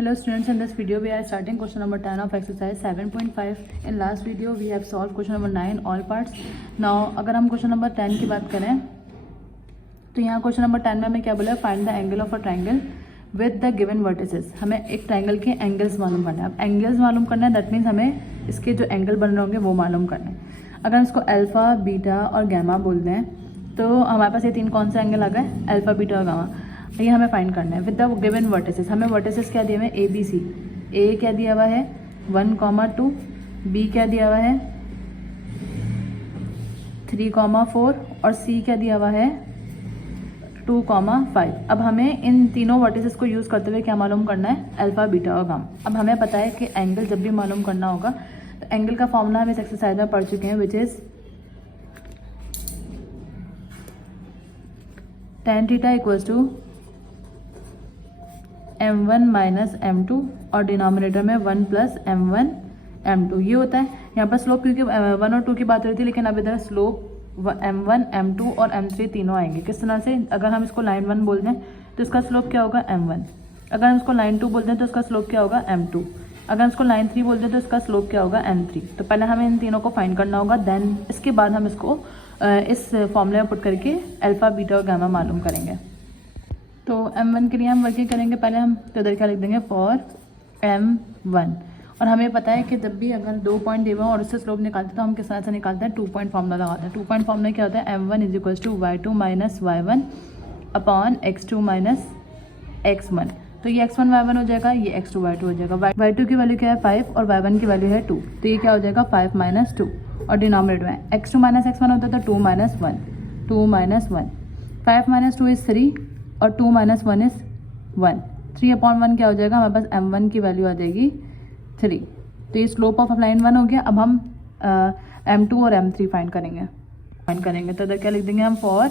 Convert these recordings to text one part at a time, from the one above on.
Hello students, in this video we are starting question number 10 of exercise 7.5. In last video we have solved question number 9 all parts. Now अगर हम question number 10 की बात करें तो यहाँ question number 10 में हमें क्या बोला है, find the angle of a triangle with the given vertices. हमें एक ट्राइंगल के एंगल्स मालूम करना है. अब एंगल्स मालूम करना है दैट मीन्स हमें इसके जो एंगल बन रहे होंगे वो मालूम करना है. अगर हम इसको अल्फा, बीटा और गैमा बोलते हैं तो हमारे पास ये तीन कौन सा एंगल आ गए, अल्फा, बीटा और गामा. ये हमें फाइंड करना है विद द गिवन वर्टिसेस. हमें वर्टिसेस क्या दिए हुए हैं, ए बी सी. ए क्या दिया हुआ है 1,2, बी क्या दिया हुआ है 3,4 और सी क्या दिया हुआ है 2,5. अब हमें इन तीनों वर्टिसेस को यूज़ करते हुए क्या मालूम करना है, अल्फा, बीटा और गामा. अब हमें पता है कि एंगल जब भी मालूम करना होगा तो एंगल का फॉर्मूला हम इस एक्सरसाइज में पढ़ चुके हैं which is tan theta equals to m1 minus m2 और डिनोमिनेटर में 1 प्लस m1 m2 ये होता है. यहाँ पर स्लोप क्योंकि 1 और 2 की बात हो रही थी, लेकिन अब इधर स्लोप m1 m2 और m3 तीनों आएंगे. किस तरह से, अगर हम इसको लाइन 1 बोलते हैं तो इसका स्लोप क्या होगा m1. अगर हम इसको लाइन 2 बोलते हैं तो इसका स्लोप क्या होगा m2. अगर हम इसको लाइन 3 बोलते हैं तो इसका स्लोप क्या होगा m3. तो पहले हमें इन तीनों को फाइंड करना होगा, देन इसके बाद हम इसको इस फॉर्मूले में पुट करके अल्फा, बीटा और गामा मालूम करेंगे. तो m1 के लिए हम वर्किंग करेंगे. पहले हम तो इधर क्या लिख देंगे, फॉर m1. और हमें पता है कि जब भी अगर 2 पॉइंट दिए हुए और उससे स्लोप निकालते हैं तो हम किस तरह से निकालते हैं, 2 पॉइंट फॉर्मूला लगाते हैं. 2 पॉइंट फॉर्मूला क्या होता है, m1 is equals to y2 minus y1 upon x2 minus x1. तो ये x1 y1 हो जाएगा, ये x2 y2 हो जाएगा. y2 की वैल्यू क्या है 5 और y1 की वैल्यू है 2. तो ये क्या हो जाएगा 5 माइनस 2 और डिनोमिनेटर में x2 माइनस x1 होता है तो 2 माइनस 1, 2 माइनस 1. 5 माइनस 2 इज 3 और 2 माइनस 1 इज 1. 3 अपॉन 1 क्या हो जाएगा, हमारे पास m1 की वैल्यू आ जाएगी 3. तो ये स्लोप ऑफ लाइन 1 हो गया. अब हम m2 और m3 फाइंड करेंगे. तो इधर क्या लिख देंगे हम, फॉर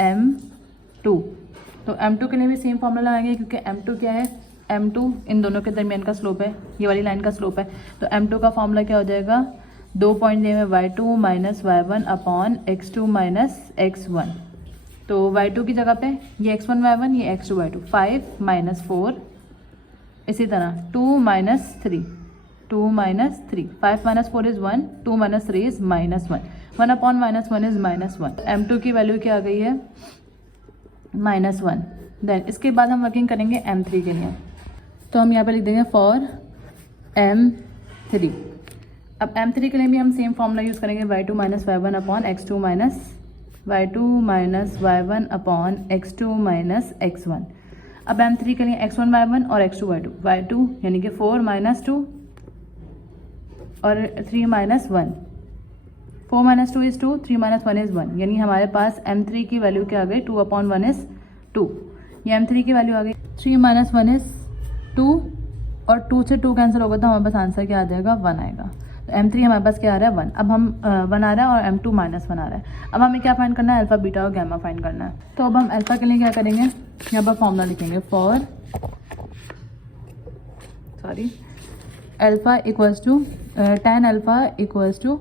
m2. तो m2 के लिए भी सेम फॉर्मूला लगाएंगे क्योंकि m2 क्या है, m2 इन दोनों के दरमियान का स्लोप है, ये वाली लाइन का स्लोप है. तो m2 का फॉर्मूला क्या हो जाएगा, 2 पॉइंट दिए हुए y2 minus y1 upon x2 minus x1. तो y2 की जगह पे ये x1 y1, ये x2 y2. 5 माइनस 4, इसी तरह 2 minus 3, 2 minus 3. 5 minus 4 is 1, 2 minus 3 is minus 1. 1 upon minus 1 is minus 1. m2 की वैल्यू क्या आ गई है, माइनस 1. देन इसके बाद हम वर्किंग करेंगे m3 के लिए. तो हम यहाँ पे लिख देंगे फॉर m3. अब m3 के लिए भी हम सेम फॉर्मूला यूज़ करेंगे, y2 minus y1 upon x2 minus y2 minus y1 upon x2 minus x1. अब m3 के लिए x1 y1 और x2 y2. y2 यानी कि 4 माइनस 2 और 3 minus 1. 4 minus 2 is 2, 3 minus 1 is 1. यानी हमारे पास m3 की वैल्यू क्या आ गई, 2 अपॉन 1 इज़ 2. ये m3 की वैल्यू आ गई. 3 माइनस 1 इज़ 2 और 2 से 2 कैंसिल होगा तो हमारे पास आंसर क्या आ जाएगा, 1 आएगा. तो m3 हमारे पास क्या आ रहा है, 1. अब हम 1 आ रहा है और m2 माइनस 1 आ रहा है. अब हमें क्या फाइंड करना है, अल्फा, बीटा और गैमा फाइंड करना है. तो अब हम अल्फा के लिए क्या करेंगे, यहाँ पर फॉर्मूला लिखेंगे, for alpha equals to tan alpha equals to.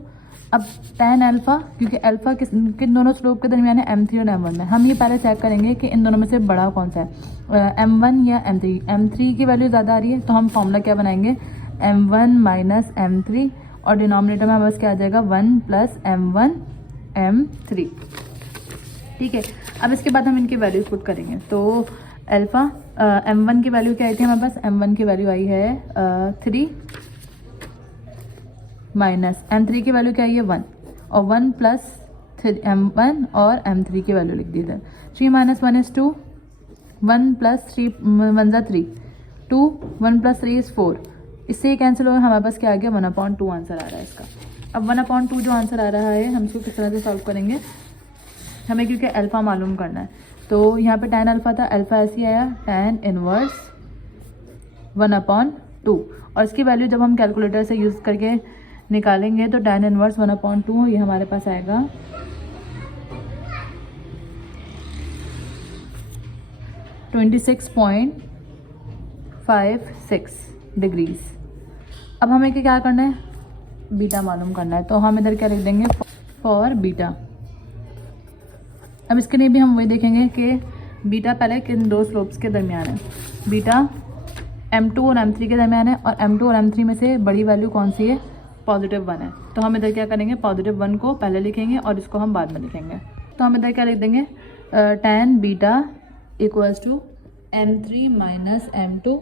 अब tan अल्फा क्योंकि अल्फा किन दोनों स्लोप के दरमियान है, m3 और m1 में. हम ये पहले चेक करेंगे कि इन दोनों में से बड़ा कौन सा है, m1 या m3. m3 की वैल्यू ज़्यादा आ रही है तो हम फॉर्मूला क्या बनाएंगे, m1 माइनस m3 और डिनोमिनेटर में बस क्या आ जाएगा 1 प्लस m1 m3. ठीक है. अब इसके बाद हम इनकी वैल्यूज पुट करेंगे. तो अल्फा m1 की वैल्यू क्या आई थी हमारे पास, m1 की वैल्यू आई है 3 माइनस m3 की वैल्यू क्या आई है 1 और 1 प्लस m1 और m3 की वैल्यू लिख दी इधर. 3 माइनस 1 इज़ 2, 1 प्लस 3 1 ज़ा 3, 2, 1 प्लस 3 इज़ 4. इससे कैंसिल हो गया, हमारे पास क्या आ गया 1/2 आंसर आ रहा है इसका. अब 1/2 जो आंसर आ रहा है हम इसको किस तरह से सॉल्व करेंगे, हमें क्योंकि अल्फा मालूम करना है. तो यहाँ पे tan अल्फा था, अल्फा ऐसे आया tan इनवर्स 1/2 और इसकी वैल्यू जब हम कैलकुलेटर से यूज़ करके निकालेंगे तो tan इनवर्स 1/2 ये हमारे पास आएगा 26.56 डिग्रीज. अब हमें क्या करना है, बीटा मालूम करना है. तो हम इधर क्या लिख देंगे, फॉर बीटा. अब इसके लिए भी हम वही देखेंगे कि बीटा पहले किन दो स्लोप्स के दरमियान है. बीटा M2 और M3 के दरमियान है, और M2 और M3 में से बड़ी वैल्यू कौन सी है? +1 है। तो हम इधर क्या करेंगे, +1 को पहले लिखेंगे और इसको हम बाद में लिखेंगे। तो हम इधर क्या लिख देंगे, tan beta equals to M3 minus M2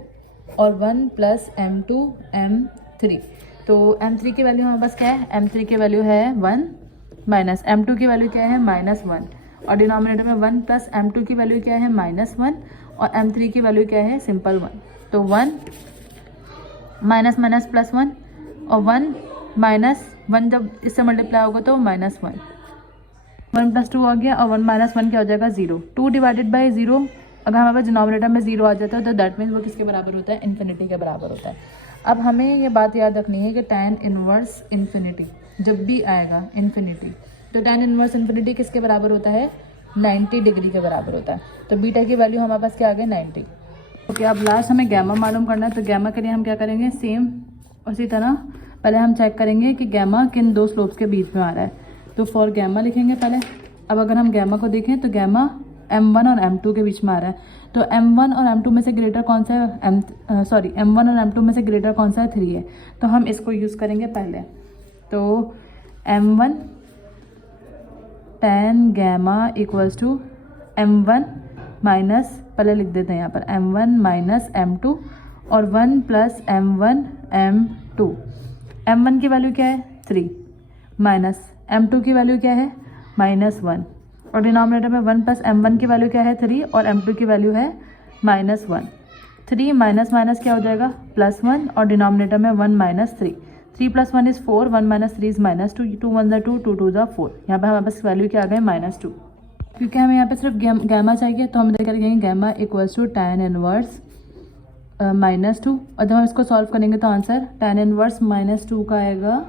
और 1 प्लस M2 M3। तो M3 की वैल्यू हमारे पास क्या है, M3 की वैल्यू है 1 माइनस M2 की वैल्यू क्या है, -1, और डिनोमिनेटर में 1 प्लस M2 की वैल्यू क्या है, -1, और M3 की वैल्यू क्या है, सिंपल 1। तो 1 माइनस माइनस प्लस 1, और 1 माइनस 1 जब इससे मल्टीप्लाई होगा तो -1, 1 + 2 आ गया, और 1 - 1 क्या हो जाएगा, 0। 2 डिवाइडेड बाई 0, अगर हमारे पास डिनोमिनेटर में 0 आ जाता है तो दैट मीन्स वो किसके बराबर होता है, इन्फिनिटी के बराबर होता है। अब हमें ये बात याद रखनी है कि tan इनवर्स इन्फिनिटी जब भी आएगा इन्फिनिटी, तो tan इनवर्स इन्फिनिटी किसके बराबर होता है, 90 डिग्री के बराबर होता है। तो बीटा की वैल्यू हमारे पास क्या आ गई, 90। ओके, अब लास्ट हमें गैमा मालूम करना है। तो गैमा के लिए हम क्या करेंगे, सेम उसी तरह पहले हम चेक करेंगे कि गैमा किन दो स्लोप्स के बीच में आ रहा है। तो फॉर गैमा लिखेंगे पहले। अब अगर हम गैमा को देखें तो गैमा M1 और M2 के बीच में आ रहा है। तो M1 और M2 में से ग्रेटर कौन सा है, M1 और M2 में से ग्रेटर कौन सा है, 3 है। तो हम इसको यूज़ करेंगे पहले। तो M1 tan gamma equals to M1 minus, पहले लिख देते हैं यहाँ पर M1 माइनस M2 और 1 प्लस M1 M2। M1 की वैल्यू क्या है, 3, माइनस M2 की वैल्यू क्या है, -1, और डिनोमिनेटर में 1 प्लस M1 की वैल्यू क्या है, 3, और M2 की वैल्यू है -1। 3 माइनस माइनस क्या हो जाएगा, +1, और डिनोमिनेटर में 1 - 3। 3 + 1 = 4, 1 - 3 = -2, 2 1 = 2, 2 2 = 4। यहाँ पर हमारे पास वैल्यू क्या आ गए, -2। क्योंकि हमें यहाँ पे सिर्फ गैमा चाहिए, तो हम इधर क्या लिखेंगे, gamma equals to tan inverse -2, और जब हम इसको सॉल्व करेंगे तो आंसर tan इनवर्स -2 का आएगा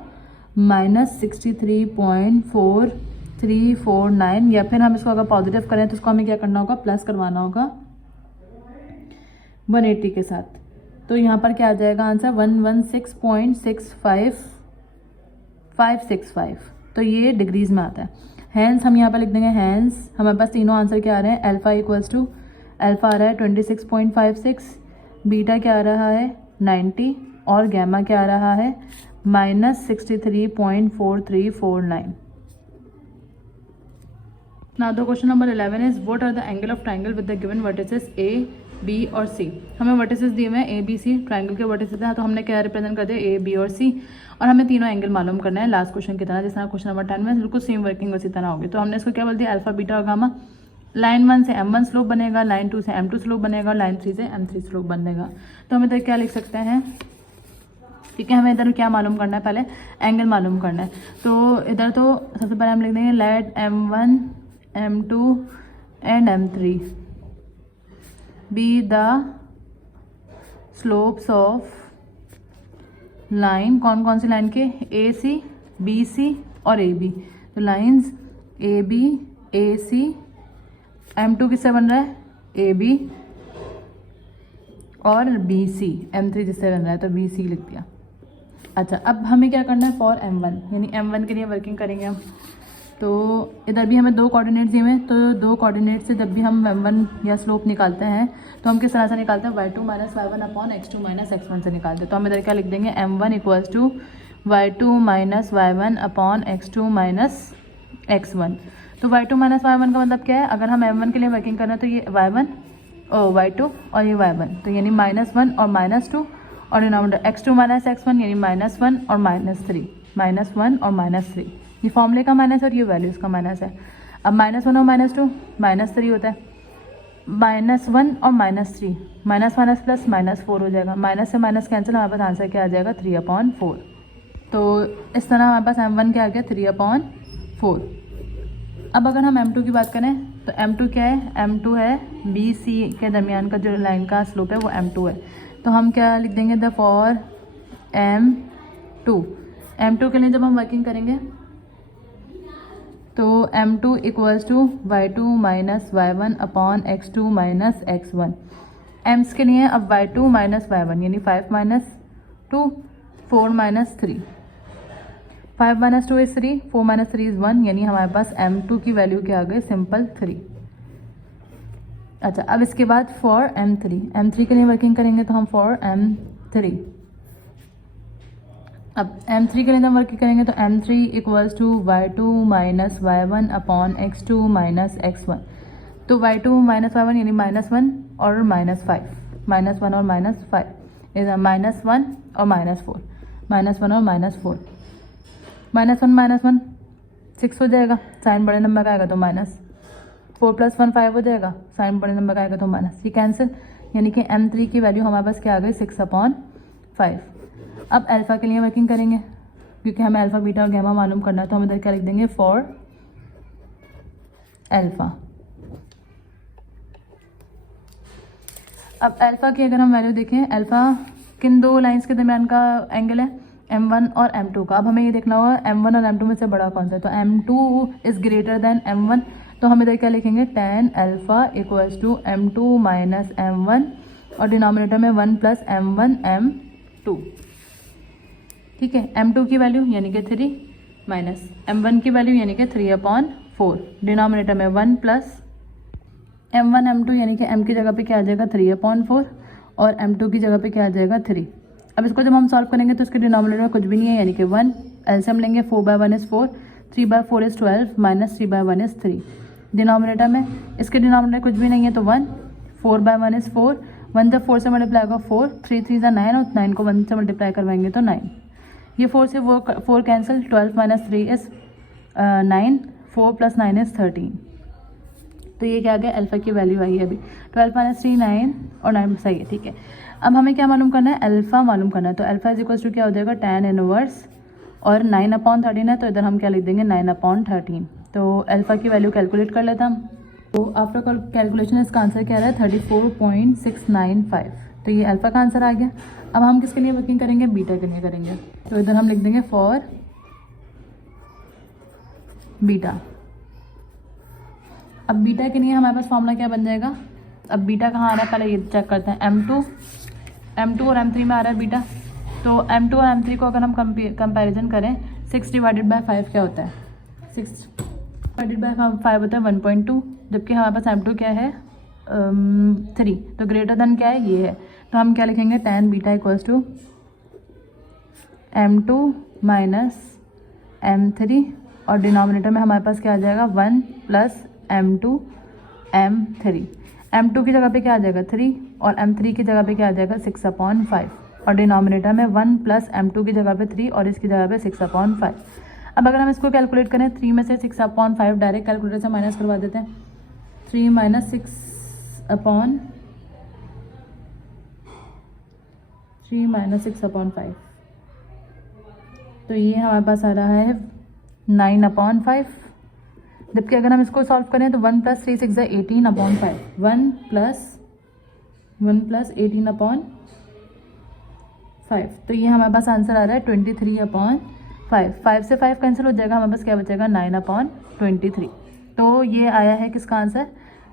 -63.4349, या फिर हम इसको अगर पॉजिटिव करें तो इसको हमें क्या करना होगा, प्लस करवाना होगा 180 के साथ। तो यहाँ पर क्या आ जाएगा आंसर, 116.565। तो ये डिग्रीज में आता है। हैंस हम यहाँ पर लिख देंगे, हैंस हमारे पास तीनों आंसर क्या आ रहे हैं, अल्फ़ा इक्वल्स टू अल्फ़ा आ रहा है 26.56, बीटा क्या आ रहा है 90, और गैमा क्या आ रहा है -63.4349। Now the question number 11 is what are the angle of triangle with the given vertices A, B और C। हमें वर्टिसेस दिए हुए हैं A, B, C, ट्राइंगल के वर्टिसेस हैं, तो हमने क्या रिप्रेजेंट कर दिया, A, B और C, और हमें तीनों एंगल मालूम करना है लास्ट क्वेश्चन की तरह, जिस तरह क्वेश्चन नंबर 10 में बिल्कुल सेम वर्किंग उसी तरह होगी। तो हमने इसको क्या बोल दिया, अल्फा बीटा और गामा। लाइन 1 से M1 स्लोप बनेगा, लाइन 2 से M2 स्लोप बनेगा, और लाइन 3 से M3 स्लोप बनेगा। तो हम इधर क्या लिख सकते हैं, ठीक है, हमें इधर क्या मालूम करना है, पहले एंगल मालूम करना है। तो इधर तो सबसे पहले हम लिख देंगे late M1 M2 and M3 be the slopes of line, कौन कौन सी लाइन के, AC, BC और AB। तो लाइंस AB, AC, M2 किससे बन रहा है, AB, और BC, M3 जिससे बन रहा है, तो BC लिख दिया। अच्छा, अब हमें क्या करना है, फॉर M1, यानी M1 के लिए वर्किंग करेंगे हम। तो इधर भी हमें 2 कोऑर्डिनेट्स दिए हैं, तो 2 कोऑर्डिनेट से जब भी हम M1 या स्लोप निकालते हैं तो हम किस तरह से निकालते हैं, y2 - y1 upon x2 - x1 से निकालते हैं। तो हम इधर क्या लिख देंगे, M1 equals to y2 - y1 upon x2 - x1। तो y2 - y1 का मतलब क्या है, अगर हम M1 के लिए वर्किंग करना है तो ये y1 और y2 और ये y1, तो यानी -1 और -2, और डिनोमिनेटर x2 - x1 यानी -1 और -3, -1 और -3, ये फॉर्मूले का माइनस और ये वैल्यूज का माइनस है। अब -1 और -2 -3 होता है, -1 और -3, माइनस माइनस प्लस -4 हो जाएगा, माइनस से माइनस कैंसिल, हमारे पास आंसर क्या आ जाएगा, 3/4। तो इस तरह हमारे पास M1 क्या आ गया, 3/4। अब अगर हम M2 की बात करें तो M2 क्या है, M2 है BC के दरमियान का जो लाइन का स्लोप है वो M2 है। तो हम क्या लिख देंगे, द फॉर M2 के लिए जब हम वर्किंग करेंगे तो M2 equals to y2 - y1 upon x2 - x1। AIIMS के लिए अब y2 - y1 यानी 5 - 2, 4 - 3, 5 - 2 इज़ 3, 4 - 3 इज़ 1, यानी हमारे पास M2 की वैल्यू क्या आ गई, सिंपल 3। अच्छा, अब इसके बाद फॉर M3 के लिए वर्किंग करेंगे तो हम फॉर M3, अब M3 के लिए हम वर्किंग करेंगे तो M3 equals to y2 minus y1 upon x2 minus x1। तो y2 माइनस y1 यानी -1 और -5, -1 और -5 इधर -1 और -4, -1 और -4, -1 6 हो जाएगा, साइन बड़े नंबर का आएगा तो -4 + 1 5 हो जाएगा, साइन बड़े नंबर का आएगा तो माइनस, ये कैंसिल, यानी कि M3 की वैल्यू हमारे पास क्या आ गई 6/5। अब अल्फ़ा के लिए वर्किंग करेंगे क्योंकि हमें अल्फ़ा बीटा और गैमा मालूम करना है, तो हम इधर क्या लिख देंगे फॉर अल्फ़ा। अब अल्फ़ा की अगर हम वैल्यू देखें, अल्फ़ा किन दो लाइंस के दरमियान का एंगल है, M1 और M2 का। अब हमें ये देखना होगा M1 और M2 में से बड़ा कौन सा है, तो M2 is greater than M1, तो हम इधर क्या लिखेंगे tan alpha equals to M2 minus M1 और डिनोमिनेटर में 1 + M1 M2, ठीक है। M2 की वैल्यू यानी कि 3 माइनस M1 की वैल्यू यानी कि 3/4, डिनोमिनेटर में 1 + M1 M2 यानी कि M की जगह पे क्या आ जाएगा 3/4 और M2 की जगह पे क्या आ जाएगा 3। अब इसको जब हम सॉल्व करेंगे तो इसके डिनोमिनेटर में कुछ भी नहीं है यानी कि 1, एलसीएम लेंगे 4/1 = 4, 3/4 = 12 माइनस 3/1 = 3। डिनोमिनेटर में इसके डिनोमिनेटर कुछ भी नहीं है तो 1, 4/1 = 4, 1 जब 4 से मल्टीप्लाई होगा 4, 3 3 = 9 और 9 को 1 से मल्टीप्लाई करवाएंगे तो 9, ये 4 से वो 4 कैंसिल, 12 - 3 = 9, 4 + 9 = 13। तो ये क्या आ गया अल्फ़ा की वैल्यू आई है अभी 12 - 3 9 और 9 सही है, ठीक है। अब हमें क्या मालूम करना है, अल्फ़ा मालूम करना है, तो अल्फ़ा इज इक्वल टू क्या हो जाएगा tan इनवर्स और 9/13 है तो इधर हम क्या लिख देंगे 9/13। तो अल्फ़ा की वैल्यू कैलकुलेट कर लेते हम, तो आफ्टर कैलकुलेशन इसका आंसर क्या रहा है 34.695। तो ये अल्फ़ा का आंसर आ गया। अब हम किसके लिए वर्किंग करेंगे, बीटा के लिए करेंगे, तो इधर हम लिख देंगे फॉर बीटा। अब बीटा के लिए हमारे पास फॉर्मूला क्या बन जाएगा, अब बीटा कहाँ आ रहा है पहले ये चेक करते हैं, M2 और M3 में आ रहा है बीटा, तो M2 और M3 को अगर हम कंपैरिजन करें 6/5 क्या होता है, 6/5 होता है 1.2, जबकि हमारे पास M2 क्या है 3, तो ग्रेटर देन क्या है ये है, तो हम क्या लिखेंगे tan beta equals to M2 minus M3 और डिनोमिनेटर में हमारे पास क्या आ जाएगा 1 + M2 M3, M2 की जगह पे क्या आ जाएगा 3 और M3 की जगह पे क्या आ जाएगा 6/5 और डिनोमिनेटर में 1 + M2 की जगह पे 3 और इसकी जगह पे 6/5। अब अगर हम इसको कैलकुलेट करें 3 में से 6/5 डायरेक्ट कैलकुलेटर से माइनस करवा देते हैं, 3 - 6/5, तो ये हमारे पास आ रहा है 9/5, जबकि अगर हम इसको सॉल्व करें तो 1 + 3 6 = 18/5, 1 + 18/5, तो ये हमारे पास आंसर आ रहा है 23/5। 5 से 5 कैंसिल हो जाएगा, हमारे पास क्या बचेगा 9/23। तो ये आया है किसका आंसर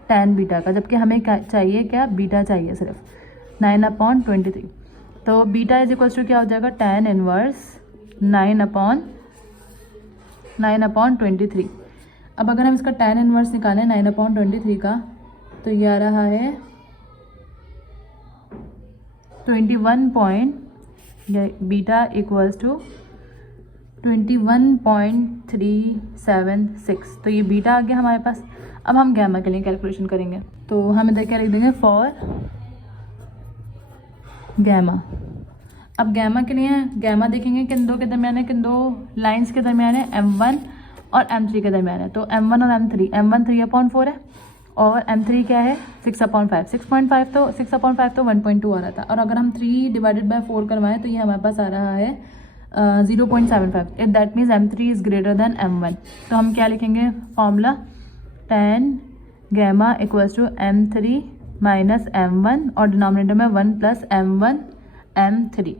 tan बीटा का, जबकि हमें क्या चाहिए, क्या बीटा चाहिए सिर्फ 9/23। तो बीटा इज इक्वल टू क्या हो जाएगा tan इनवर्स 9/23। अब अगर हम इसका tan इनवर्स निकालें 9/23 का, तो ये आ रहा है 21 बीटा इक्वल्स टू 21.376, तो ये बीटा आ गया हमारे पास। अब हम गैमा के लिए कैलकुलेशन करेंगे, तो हम इधर क्या लिख देंगे फॉर गैमा। अब गैमा के लिए गैमा देखेंगे किन दो के दरमियान है, किन दो लाइंस के दरमियान है, M1 और M3 के दरमियान है। तो M1 और M3, M1 3/4 है और M3 क्या है 6/5, 6.5 तो 6/5 तो 1.2 आ रहा था, और अगर हम 3/4 करवाएं तो ये हमारे पास आ रहा है 0.75। If that means M3 is greater than M1, तो हम क्या लिखेंगे formula tan gamma equals to M3 minus M1 और डिनोमिनेटर में 1 + M1 M3,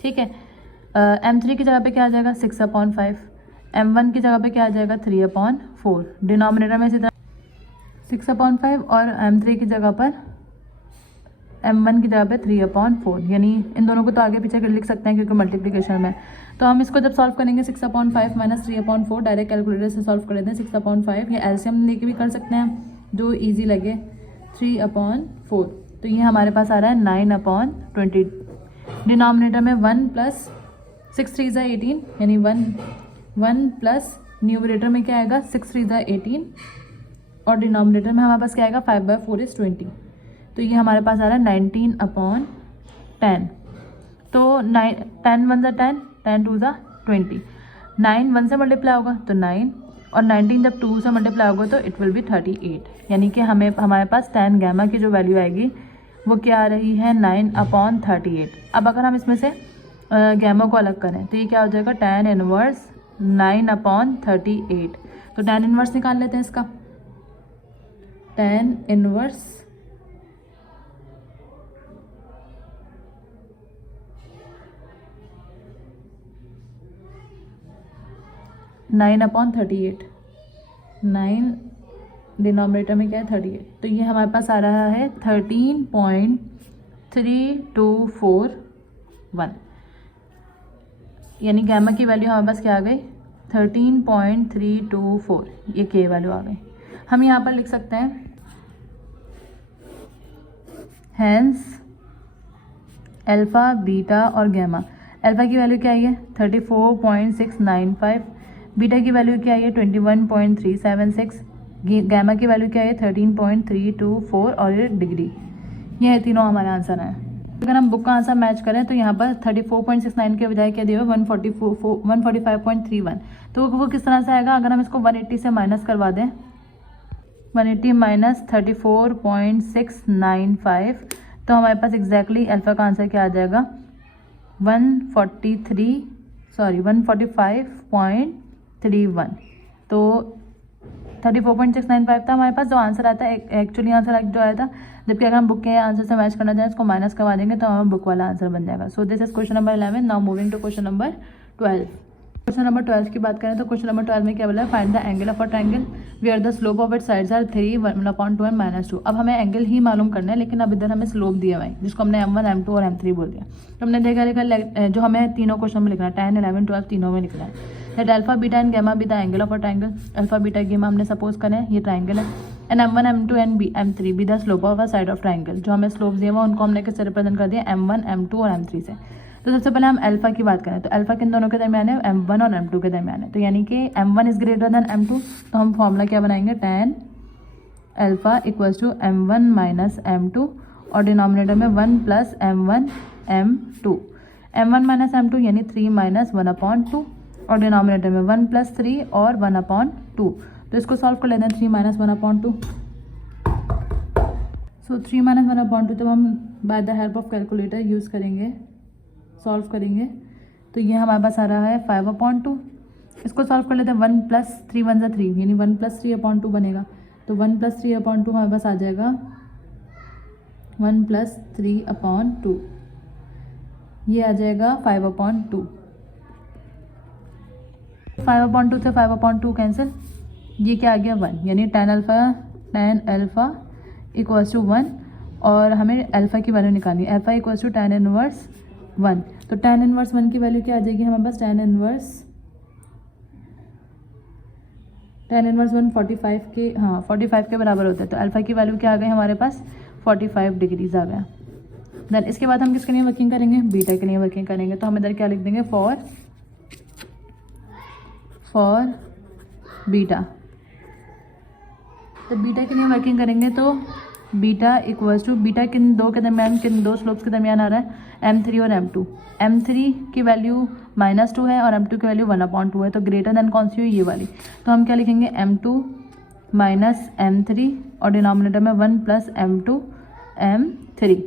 ठीक है। M3 की जगह पे क्या आ जाएगा 6/5, M1 की जगह पे क्या आ जाएगा 3/4, डिनोमिनेटर में इसी तरह 6/5 और M3 की जगह पर M1 की जगह पे 3/4, यानी इन दोनों को तो आगे पीछे कर लिख सकते हैं क्योंकि मल्टीप्लिकेशन में। तो हम इसको जब सॉल्व करेंगे 6/5 माइनस 3/4 डायरेक्ट कैलकुलेटर से सॉल्व कर लेते हैं 6/5, या एलसीएम लेके भी कर सकते हैं जो इजी लगे। 3/4, तो ये हमारे पास आ रहा है 9/20। डिनोमिनेटर में 1 प्लस 6 3 ज़ा 18, यानी 1 प्लस न्यूमरेटर में क्या आएगा 6 3 ज़ा 18, और डिनोमिनेटर में हमारे पास क्या आएगा 5/4 इज़ 20, तो ये हमारे पास आ रहा है 19/10। तो 10 1 ज़ा 10, 10 2 ज़ा 20, 9 1 से मल्टीप्लाई होगा तो 9, और 19 जब 2 से मल्टीप्लाई होगा तो इट विल बी 38, यानी कि हमारे पास tan गैमा की जो वैल्यू आएगी वो क्या आ रही है 9/38। अब अगर हम इसमें से गैमा को अलग करें तो ये क्या हो जाएगा tan इनवर्स 9/38। तो tan इनवर्स निकाल लेते हैं इसका। tan इनवर्स 9/38, 9 डिनोमिनेटर में क्या है 38, तो ये हमारे पास आ रहा है 13.3241, यानी गैमा की वैल्यू हमारे पास क्या आ गई 13.324, ये के वैल्यू आ गई। हम यहाँ पर लिख सकते हैं हैंस अल्फ़ा बीटा और गैमा। अल्फ़ा की वैल्यू क्या आई है 34.695, बीटा की वैल्यू क्या है 21.376, गैमा की वैल्यू क्या है 13.324 और ये डिग्री। ये है तीनों हमारे आंसर हैं। अगर हम बुक का आंसर मैच करें तो यहाँ पर 34.69 के बजाय क्या दिया हुआ 145.31, तो वो किस तरह से आएगा, अगर हम इसको 180 से माइनस करवा दें, 180 माइनस 34.695, तो हमारे पास एग्जैक्टली अल्फ़ा का आंसर क्या आ जाएगा 145.31। तो 34.695 था हमारे पास जो आंसर आता है, एक्चुअली आंसर जो आया था, जबकि अगर हम बुक के आंसर से मैच करना चाहें इसको माइनस करवा देंगे तो हमारा बुक वाला आंसर बन जाएगा। So this is question number 11। Now moving to question number 12। Question number 12 की बात करें तो क्वेश्चन नंबर 12 में क्या बोला है, find the angle of a triangle where the slope of its sides are 3 1/2 and -2। अब हमें एंगल ही मालूम करना है, लेकिन अब इधर हमें स्लोप दिया हुआ है जिसको हमने m1 m2 और m3 बोल दिया। तो हमने देखा जो हमें तीनों क्वेश्चन में लिखना है 10 11 12 तीनों में लिखना है। That alpha beta and gamma be the angle of a triangle. Alpha beta gamma हमने सपोज करें ये ट्रायंगल है, and m1 m2 and m3 be the slope of a side of triangle. जो हमें स्लोप दिए हुआ उनको हमने किससे रिप्रेजेंट कर दिया m1 m2 और m3 से। तो सबसे पहले हम अल्फा की बात करें तो अल्फा किन दोनों के दरमियान है m1 और m2 के दरमियान है, तो यानी कि m1 is greater than m2, तो हम फॉर्मूला क्या बनाएंगे tan alpha equals to m1 minus m2 और डिनोमिनेटर में 1 plus m1 m2, m1 minus m2 यानी 3 माइनस 1/2 और डिनोमिनेटर में 1 प्लस 3 और 1/2। तो इसको सॉल्व कर लेते हैं 3 माइनस 1/2। सो 3 माइनस 1/2 जब हम by the help of calculator use करेंगे सॉल्व करेंगे तो ये हमारे पास आ रहा है 5/2। इसको सॉल्व कर लेते हैं 1 प्लस 3 1 ज़ा 3 यानी 1 प्लस 3/2 बनेगा, तो 1 प्लस 3/2 हमारे पास आ जाएगा 1 प्लस 3/2, ये आ जाएगा 5/2। 5/2 से 5/2 कैंसिल, ये क्या आ गया 1, यानी tan अल्फ़ा इक्वल्स टू 1 और हमें अल्फ़ा की वैल्यू निकालनी है। Alpha equals to tan inverse 1, तो tan इनवर्स 1 की वैल्यू क्या आ जाएगी हमारे पास tan इनवर्स 1 45 के बराबर होता है, तो अल्फ़ा की वैल्यू क्या आ गई हमारे पास 45 डिग्रीज आ गया। देन इसके बाद हम किसके लिए वर्किंग करेंगे, बीटा के लिए वर्किंग करेंगे, तो हम इधर क्या लिख देंगे फॉर बीटा। तो बीटा के लिए वर्किंग करेंगे तो बीटा इक्वल्स टू बीटा किन दो स्लोप्स के दरमियान आ रहा है m3 और m2। m3 की वैल्यू -2 है और m2 की वैल्यू 1/2 है, तो ग्रेटर देन कौन सी हुई ये वाली, तो हम क्या लिखेंगे m2 माइनस m3 और डिनोमिनेटर में 1 प्लस m2 m3।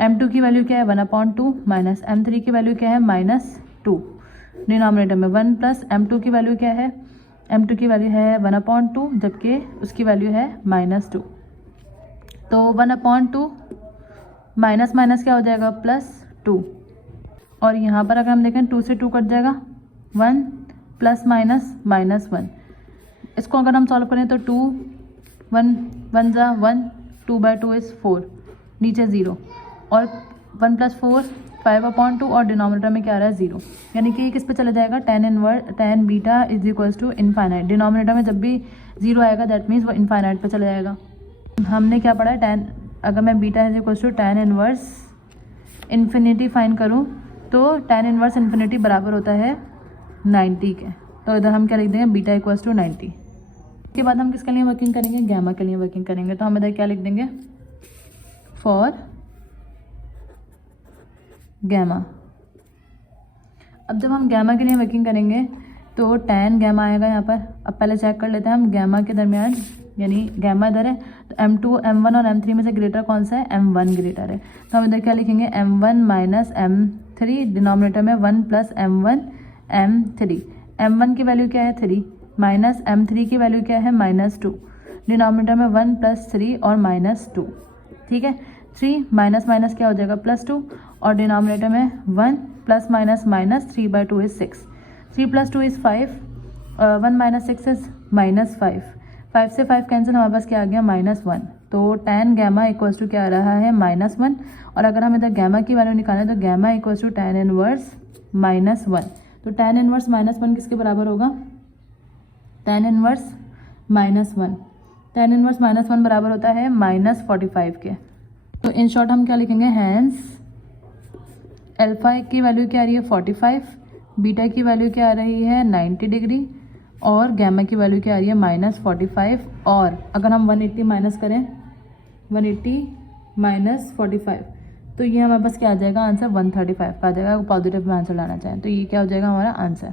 m2 की वैल्यू क्या है 1/2 माइनस m3 की वैल्यू क्या है -2, डिनोमिनेटर में 1 प्लस m2 की वैल्यू क्या है, m2 की वैल्यू है 1/2 जबकि उसकी वैल्यू है -2, तो 1/2 माइनस माइनस क्या हो जाएगा +2, और यहाँ पर अगर हम देखें 2 से 2 कट जाएगा 1 प्लस माइनस -1। इसको अगर हम सॉल्व करें तो 2 1 1 ज़ा 1 2/2 इज़ 4, नीचे 0 और 1 प्लस 4 5/2 और डिनोमिनेटर में क्या आ रहा है 0, यानी कि किस पे चला जाएगा tan beta is equals to infinite. Denominator में जब भी 0 आएगा दैट मीन्स वो इनफाइनाइट पे चला जाएगा। हमने क्या पढ़ा है, tan, अगर मैं beta is equal to tan inverse infinity find करूँ तो tan इनवर्स इन्फिनिटी बराबर होता है 90 के। तो इधर हम क्या लिख देंगे, बीटा इक्वल्स टू 90। उसके बाद हम किसके लिए वर्किंग करेंगे, गैमा के लिए वर्किंग करेंगे। तो हम इधर क्या लिख देंगे, फॉर गैमा। अब जब हम गैमा के लिए वर्किंग करेंगे तो tan गैमा आएगा यहाँ पर। अब पहले चेक कर लेते हैं हम गैमा के दरमियान, यानी गैमा इधर है तो M2 M1 और M3 में से ग्रेटर कौन सा है, M1 ग्रेटर है। तो हम इधर क्या लिखेंगे, M1 माइनस M3, डिनोमिनेटर में 1 प्लस M1 M3। M1 की वैल्यू क्या है 3, माइनस M3 की वैल्यू क्या है -2, डिनोमिनेटर में 1 प्लस 3 और -2। ठीक है, 3 माइनस माइनस क्या हो जाएगा +2 और डिनोमिनेटर में 1 plus minus minus 3/2 is 6, 3 + 2 is 5, 1 - 6 is -5, 5 से 5 कैंसिल, हमारे पास क्या आ गया -1। तो tan गैमा इक्वल्स टू क्या आ रहा है -1। और अगर हम इधर गैमा की वैल्यू निकालें तो gamma equals to tan inverse -1। तो tan इनवर्स -1 किसके बराबर होगा, tan इनवर्स -1, tan इनवर्स -1 बराबर होता है -45 के। तो इन शॉर्ट हम क्या लिखेंगे, हैंस अल्फा की वैल्यू क्या आ रही है 45, बीटा की वैल्यू क्या आ रही है 90 डिग्री और गैमा की वैल्यू क्या आ रही है -45। और अगर हम 180 माइनस करें, 180 - 45, तो ये हमारे पास क्या आ जाएगा आंसर 135 का आ जाएगा। पॉजिटिव में आंसर लाना चाहें तो ये क्या हो जाएगा हमारा आंसर।